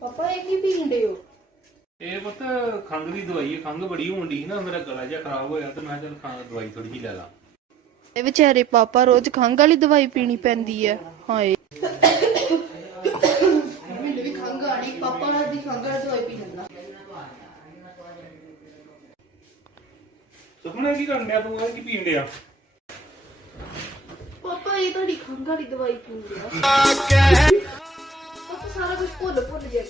ਪਾਪਾ ਇਹ ਕੀ ਪੀਂਦੇ ਹੋ? ਇਹ ਪੁੱਤ ਖੰਘ ਦੀ ਦਵਾਈ ਹੈ। ਖੰਘ ਬੜੀ ਹੋਣ ਦੀ ਨਾ, ਮੇਰਾ ਗਲਾ ਜਿਹਾ ਖਰਾਬ ਹੋਇਆ ਤੇ ਮੈਂ ਚੱਲ ਦਵਾਈ ਥੋੜੀ ਜਿਹੀ ਲੈ ਲਾਂ। ਇਹ ਵਿਚਾਰੇ ਪਾਪਾ ਰੋਜ਼ ਖੰਘ ਵਾਲੀ ਦਵਾਈ ਪੀਣੀ ਪੈਂਦੀ ਹੈ। ਹਾਏ ਮੈਨੂੰ ਵੀ ਖੰਘ ਆਣੀ, ਪਾਪਾ ਨਾਲ ਦੀ ਖੰਘ ਵਾਲੀ ਦਵਾਈ ਪੀ ਲੈਂਦਾ। ਸੁਪਨਾ ਕੀ ਕਰਨ ਡਿਆ ਤੂੰ? ਇਹ ਕੀ ਪੀਣ ਡਿਆ? ਪਾਪਾ ਇਹ ਤੁਹਾਡੀ ਖੰਘ ਵਾਲੀ ਦਵਾਈ ਪੀਂਦੇ ਆ। ਪਾਪਾ ਸਾਰਾ ਕੁਝ ਭੁੱਲ ਗਿਆ।